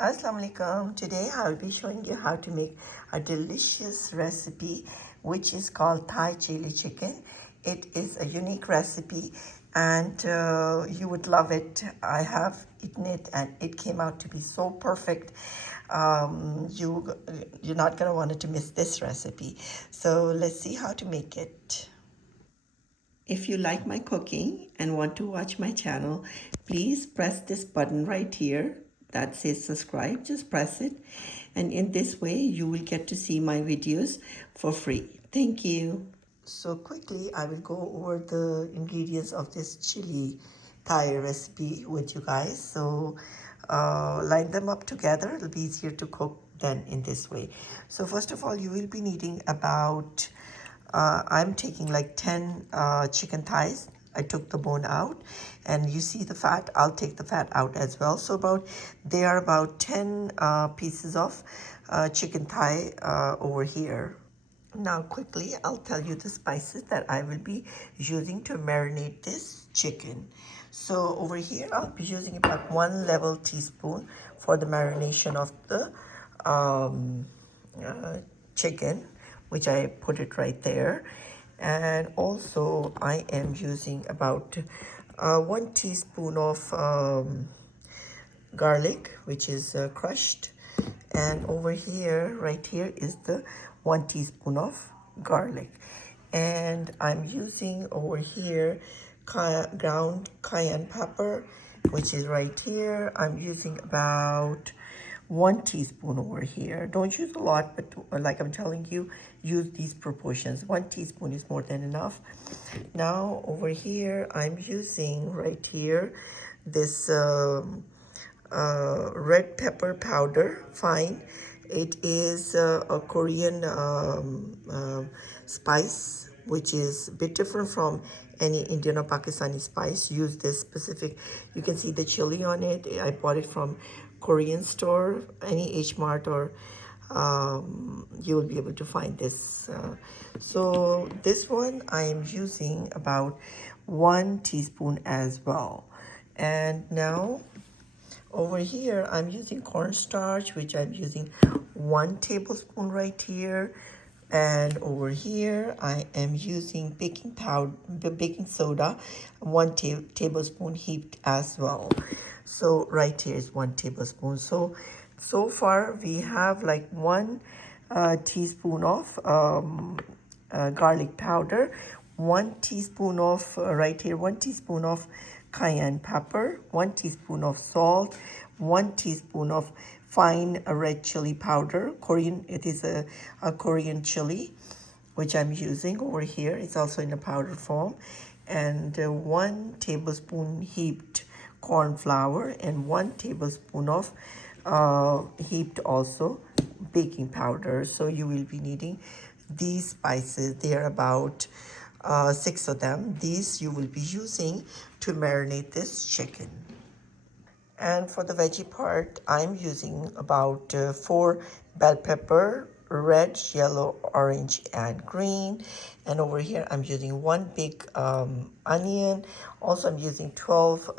Assalamu alaikum. Today I'll be showing you how to make a delicious recipe which is called Thai chili chicken. It is a unique recipe and you would love it. I have eaten it and it came out to be so perfect. You're not going to want to miss this recipe. So let's see how to make it. If you like my cooking and want to watch my channel, please press this button right here that says subscribe. Just press it, and in this way you will get to see my videos for free. Thank you. So quickly I will go over the ingredients of this chili Thai recipe with you guys. So line them up together. It'll be easier to cook than in this way. So first of all, you will be needing about I'm taking like 10 chicken thighs. I took the bone out, and you see the fat. I'll take the fat out as well. So they are about 10 pieces of chicken thigh over here. Now quickly, I'll tell you the spices that I will be using to marinate this chicken. So over here, I'll be using about 1 level teaspoon for the marination of the chicken, which I put it right there. And also I am using about 1 teaspoon of garlic, which is crushed. And over here, right here, is the 1 teaspoon of garlic. And I'm using over here ground cayenne pepper, which is right here. I'm using about 1 teaspoon over here. Don't use a lot, but like I'm telling you, use these proportions. 1 teaspoon is more than enough. Now over here, I'm using right here this red pepper powder, fine. It is a Korean spice, which is a bit different from any Indian or Pakistani spice. Use this specific. You can see the chili on it. I bought it from Korean store, any H Mart, or you will be able to find this. So this one I am using about 1 teaspoon as well. And now over here, I'm using cornstarch, which I'm using 1 tablespoon right here. And over here, I am using baking powder, baking soda, 1 tablespoon heaped as well. So right here is 1 tablespoon. So far we have like 1 teaspoon of garlic powder, 1 teaspoon of right here, 1 teaspoon of cayenne pepper, 1 teaspoon of salt, 1 teaspoon of fine red chili powder. Korean, it is a Korean chili, which I'm using over here. It's also in a powder form. And 1 tablespoon heaped corn flour, and 1 tablespoon of heaped also baking powder. So you will be needing these spices. They are about 6 of them. These you will be using to marinate this chicken. And for the veggie part, I'm using about 4 bell pepper, red, yellow, orange, and green. And over here, I'm using 1 big onion. Also, I'm using 12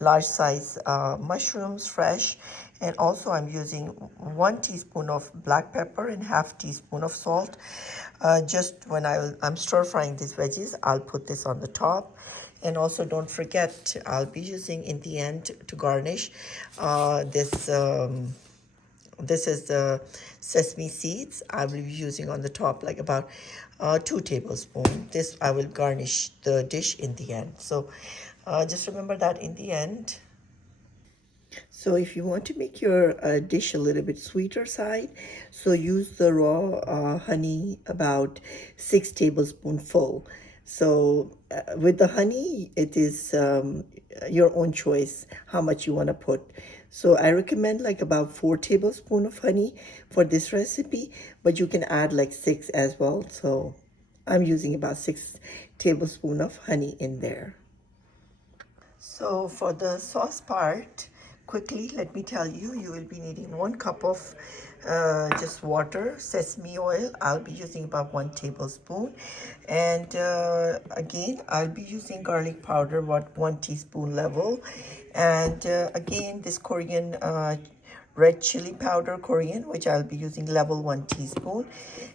large size mushrooms, fresh. And also I'm using 1 teaspoon of black pepper and half teaspoon of salt. Just when I'm stir frying these veggies, I'll put this on the top. And also don't forget, I'll be using in the end to garnish this is the sesame seeds. I will be using on the top like about 2 tablespoons. This I will garnish the dish in the end. So just remember that in the end. So if you want to make your dish a little bit sweeter side, so use the raw honey, about 6 tablespoons full. So with the honey, it is your own choice how much you want to put. So I recommend like about 4 tablespoons of honey for this recipe, but you can add like 6 as well. So I'm using about 6 tablespoons of honey in there. So for the sauce part, quickly let me tell you, you will be needing 1 cup of just water, sesame oil. I'll be using about 1 tablespoon. And again, I'll be using garlic powder, 1 teaspoon level. And again, this Korean red chili powder, Korean, which I'll be using level 1 teaspoon.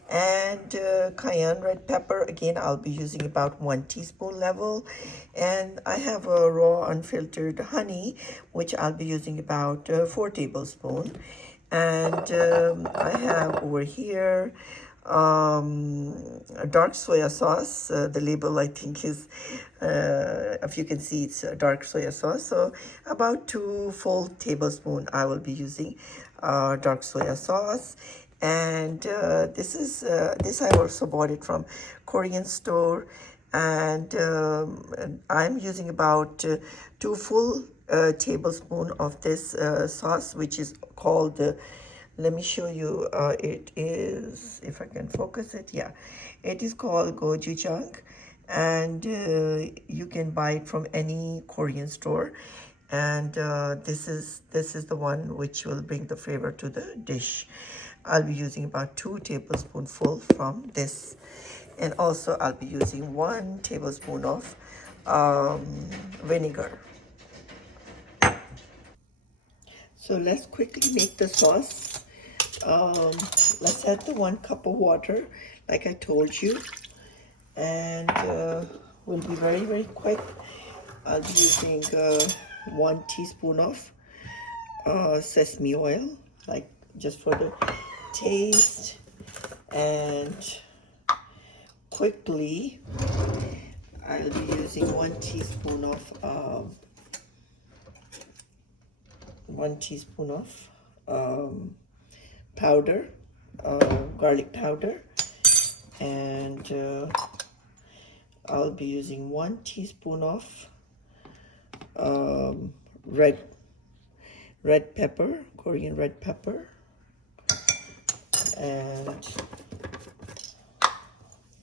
And cayenne red pepper, again, I'll be using about 1 teaspoon level. And I have a raw unfiltered honey, which I'll be using about 4 tablespoons. And I have over here dark soya sauce. The label, I think, is if you can see, it's dark soya sauce. So about 2 full tablespoons I will be using dark soya sauce. And this I also bought it from Korean store. And I'm using about 2 full tablespoon of this sauce, which is called let me show you. It is, if I can focus it, yeah, it is called gochujang. And you can buy it from any Korean store. And this is the one which will bring the flavor to the dish. I'll be using about 2 tablespoonful from this. And also I'll be using 1 tablespoon of vinegar. So let's quickly make the sauce. Let's add the 1 cup of water, like I told you. And we'll be very, very quick. I'll be using 1 teaspoon of sesame oil, like just for the taste. And quickly, I'll be using 1 teaspoon of powder, garlic powder, and I'll be using 1 teaspoon of red pepper, Korean red pepper, and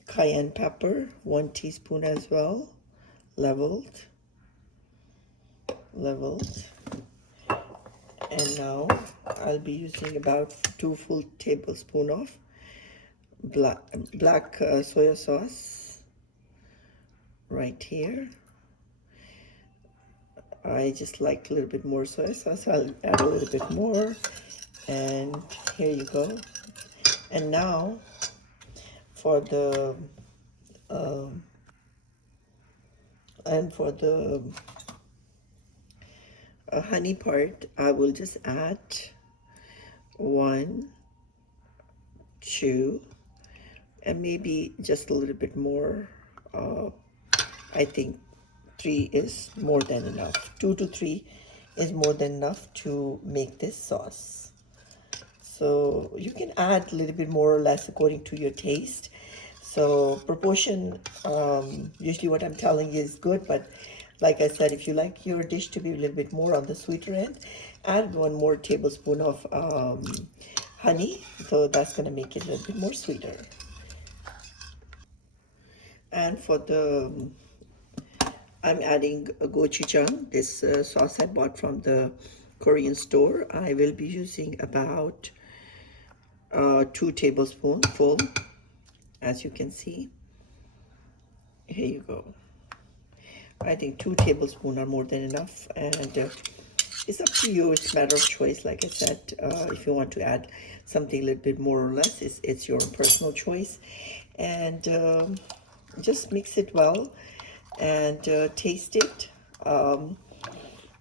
cayenne pepper, 1 teaspoon as well, leveled. And now I'll be using about 2 full tablespoons of black soya sauce right here. I just like a little bit more soy sauce, so I'll add a little bit more. And here you go. And now for the honey part, I will just add 1, 2, and maybe just a little bit more. I think 3 is more than enough. 2 to 3 is more than enough to make this sauce. So you can add a little bit more or less according to your taste. So proportion, usually what I'm telling you is good, but like I said, if you like your dish to be a little bit more on the sweeter end, add 1 more tablespoon of honey. So that's going to make it a little bit more sweeter. And for the, I'm adding a gochujang, this sauce I bought from the Korean store. I will be using about 2 tablespoons full, as you can see. Here you go. I think 2 tablespoons are more than enough, and it's up to you. It's a matter of choice. Like I said, if you want to add something a little bit more or less, it's your personal choice. And just mix it well and taste it.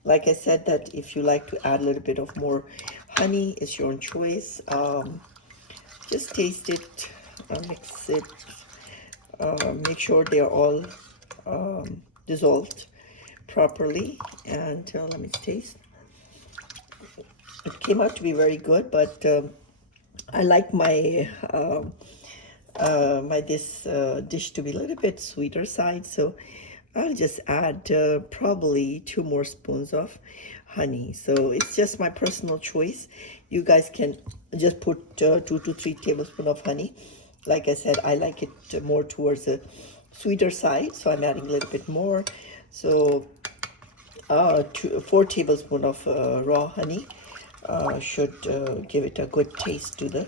Like I said, that if you like to add a little bit of more honey, it's your own choice. Just taste it, mix it, make sure they are all dissolved properly. And let me taste. It came out to be very good, but I like my this dish to be a little bit sweeter side, so I'll just add probably 2 more spoons of honey. So it's just my personal choice. You guys can just put 2 to 3 tablespoons of honey. Like I said, I like it more towards the sweeter side, so I'm adding a little bit more. So 4 tablespoons of raw honey should give it a good taste to the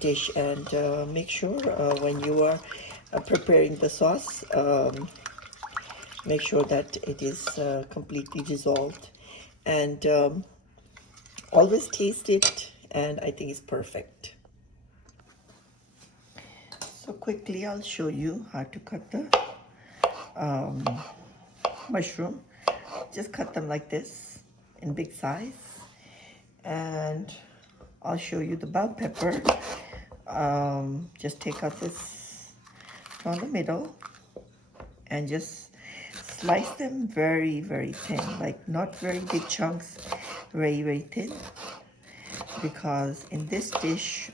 dish. And make sure when you are preparing the sauce, make sure that it is completely dissolved. And always taste it, and I think it's perfect. So quickly I'll show you how to cut the mushroom. Just cut them like this in big size, and I'll show you the bell pepper. Just take out this from the middle and just slice them very, very thin, like not very big chunks, very, very thin, because in this dish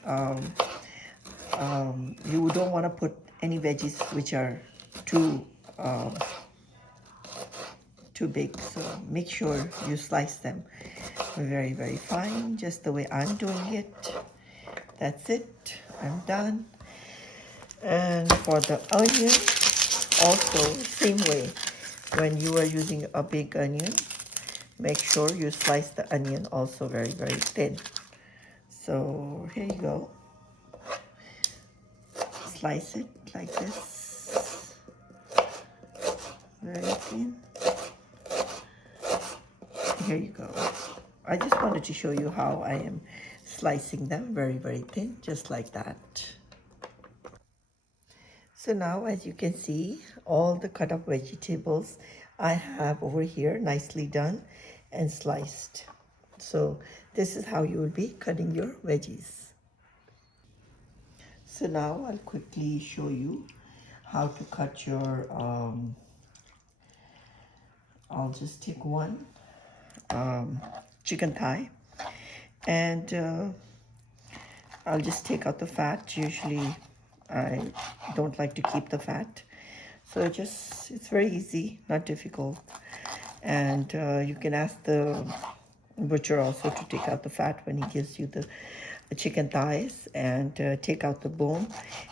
you don't want to put any veggies which are too too big. So make sure you slice them very, very fine, just the way I'm doing it. That's it, I'm done. And for the onion, also same way. When you are using a big onion, make sure you slice the onion also very, very thin. So here you go. Slice it like this, very thin. Here you go. I just wanted to show you how I am slicing them very, very thin, just like that. So now, as you can see, all the cut up vegetables I have over here nicely done and sliced. So this is how you will be cutting your veggies. So now I'll quickly show you how to cut your, I'll just take one chicken thigh, and I'll just take out the fat. Usually I don't like to keep the fat, so it's very easy, not difficult. And you can ask the butcher also to take out the fat when he gives you the chicken thighs, and take out the bone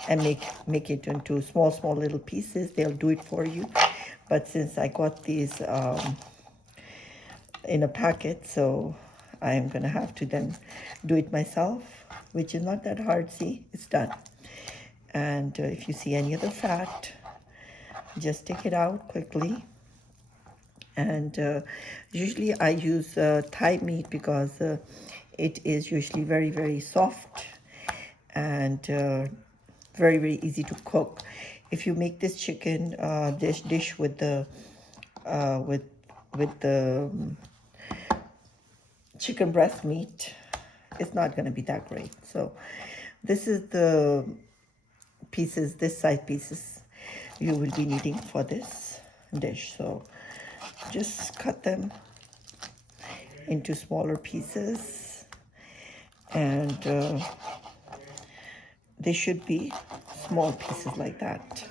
and make it into small little pieces. They'll do it for you, but since I got these in a packet, so I'm gonna have to then do it myself, which is not that hard. See, it's done. And if you see any other fat, just take it out quickly. And usually I use thigh meat because it is usually very, very soft and very, very easy to cook. If you make this chicken dish with the chicken breast meat, it's not going to be that great. So this is the pieces, this size pieces you will be needing for this dish. So just cut them into smaller pieces, and they should be small pieces like that.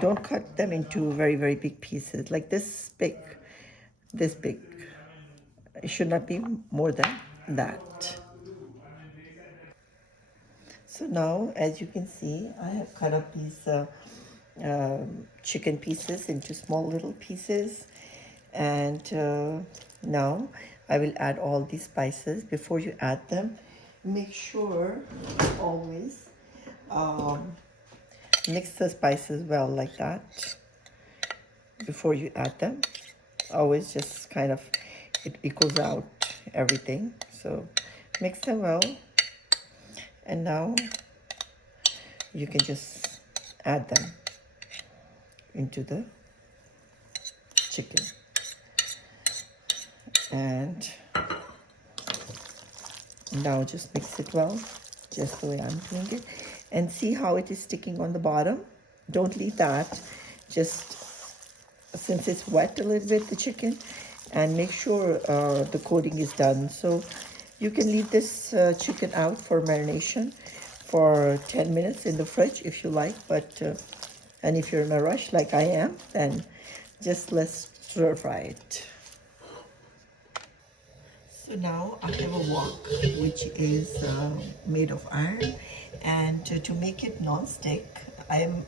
Don't cut them into very, very big pieces, like this big. It should not be more than that. So now, as you can see, I have cut up these chicken pieces into small little pieces, and now I will add all these spices. Before you add them, make sure always mix the spices well like that before you add them. Always just kind of, it equals out everything. So mix them well, and now you can just add them into the chicken. And now just mix it well, just the way I'm doing it. And see how it is sticking on the bottom? Don't leave that, just since it's wet a little bit, the chicken, and make sure the coating is done. So you can leave this chicken out for marination for 10 minutes in the fridge if you like, but and if you're in a rush like I am, then just let's stir fry it. So now I have a wok which is made of iron, and to make it non-stick, I am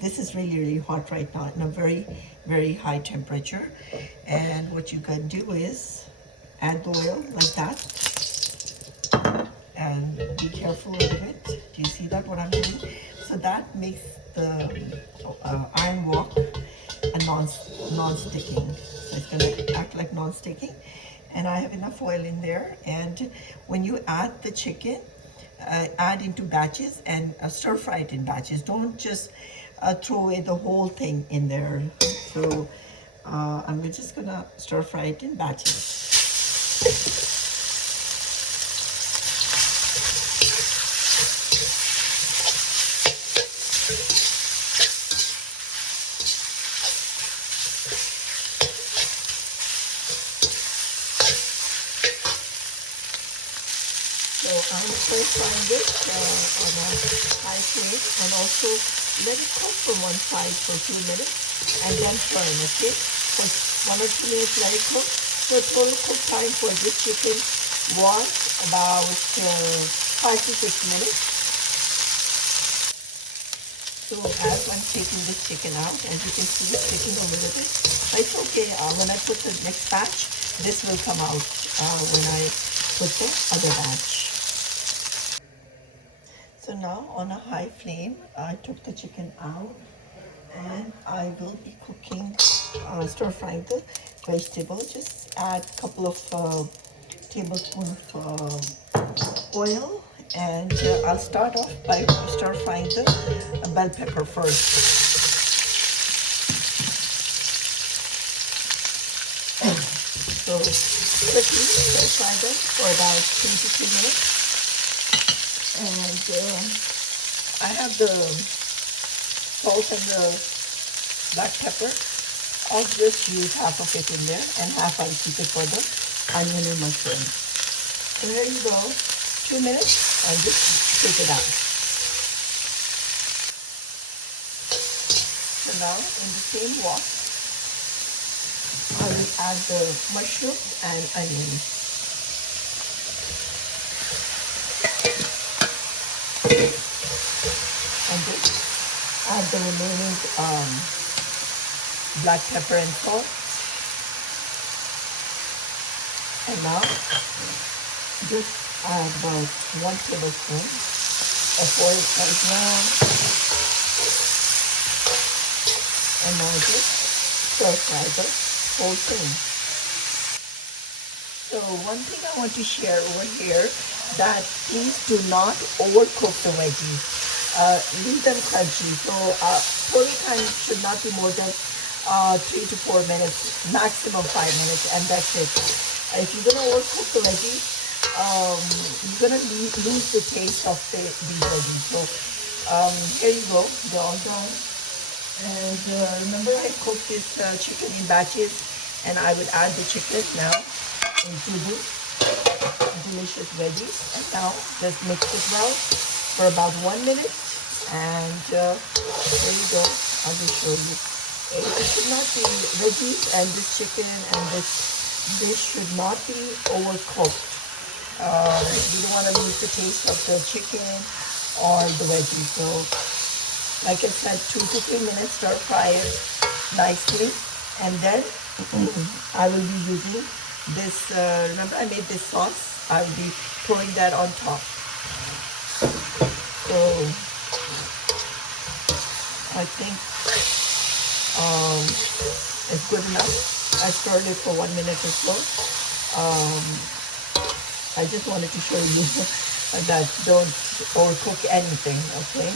this is really, really hot right now in a very, very high temperature. And what you can do is add the oil like that, and be careful a little bit. Do you see that, what I'm doing? So that makes the iron wok a non-sticking. So it's going to act like non-sticking. and I have enough oil in there. And when you add the chicken, add into batches and stir fry it in batches. Don't just throw away the whole thing in there. So I'm just gonna stir fry it in batches. So I'm stir frying it on a high flame, and also let it cook from one side for a few minutes and then turn, okay? For 1 or 2 minutes, let it cook. So total cook time for this chicken was about 5 to 6 minutes. So as I'm taking this chicken out, as you can see, it's sticking a little bit. It's okay. When I put the next batch, this will come out when I put the other batch. So now on a high flame, I took the chicken out, and I will be cooking, stir frying the vegetable. Just add a couple of tablespoons of oil, and I'll start off by stir frying the bell pepper first. So quickly stir fry them for about 2 to 3 minutes. And I have the salt and the black pepper. I'll just use half of it in there, and half I'll keep it for the onion and mushroom. And there you go, 2 minutes, and just take it out. So now in the same wok, I will add the mushroom and onion. And just add the remaining black pepper and salt. And now just add about 1 tablespoon of oil right now. And now just stir fry the whole thing. So one thing I want to share over here, that please do not overcook the veggies. Leave them crunchy. So cooking time should not be more than 3 to 4 minutes, maximum 5 minutes, and that's it. If you're gonna overcook the veggies, you're gonna lose the taste of these veggies. So here you go, they're all done. And remember, I cooked this chicken in batches, and I would add the chicken now into the delicious veggies. And now just mix it well for about 1 minute, and there you go. I will show you. It should not be veggies, and this chicken and this should not be overcooked. You don't want to lose the taste of the chicken or the veggies. So like I said, 2 to 3 minutes, stir fry it nicely, and then I will be using this, remember I made this sauce, I will be pouring that on top. So I think it's good enough. I stirred it for 1 minute or so. I just wanted to show you that don't overcook anything, okay?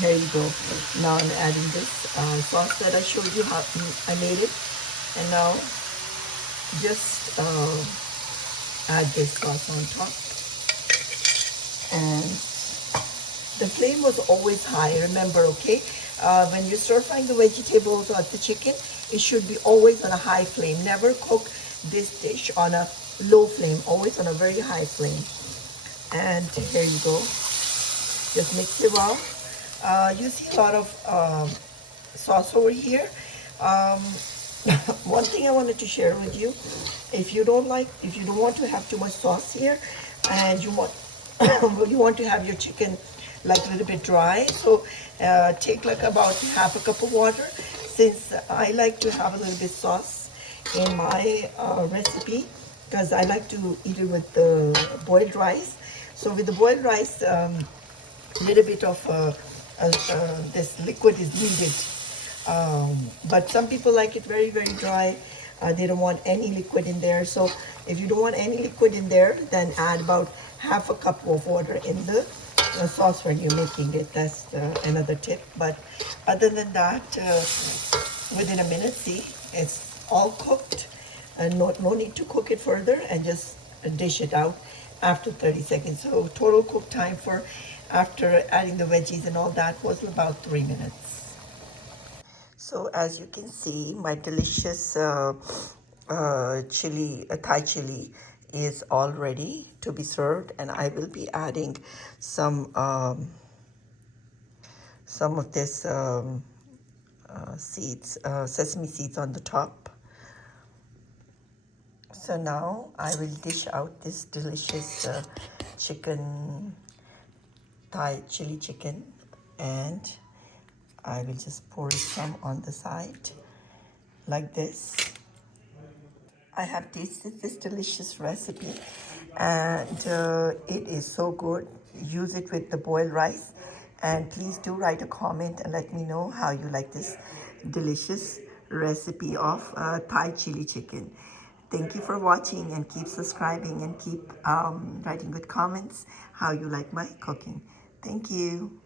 Here you go. Now I'm adding this sauce that I showed you how I made it, and now just add this sauce on top. And the flame was always high, remember, okay? When you're stir frying the vegetables or the chicken, it should be always on a high flame. Never cook this dish on a low flame, always on a very high flame. And here you go. Just mix it well. You see a lot of sauce over here. One thing I wanted to share with you, if you don't want to have too much sauce here, and you want you want to have your chicken like a little bit dry, so take like about half a cup of water. Since I like to have a little bit sauce in my recipe, because I like to eat it with the boiled rice. So with the boiled rice, a little bit of this liquid is needed. But some people like it very, very dry. They don't want any liquid in there. So if you don't want any liquid in there, then add about half a cup of water in the sauce when you're making it. That's another tip. But other than that, within a minute, see, it's all cooked. No need to cook it further, and just dish it out after 30 seconds. So total cook time for after adding the veggies and all that was about 3 minutes. So as you can see, my delicious Thai chili is all ready to be served, and I will be adding some of this seeds, sesame seeds on the top. So now I will dish out this delicious chicken, Thai chili chicken, and I will just pour some on the side like this. I have tasted this delicious recipe, and it is so good. Use it with the boiled rice, and please do write a comment and let me know how you like this delicious recipe of Thai chili chicken. Thank you for watching, and keep subscribing, and keep writing good comments how you like my cooking. Thank you.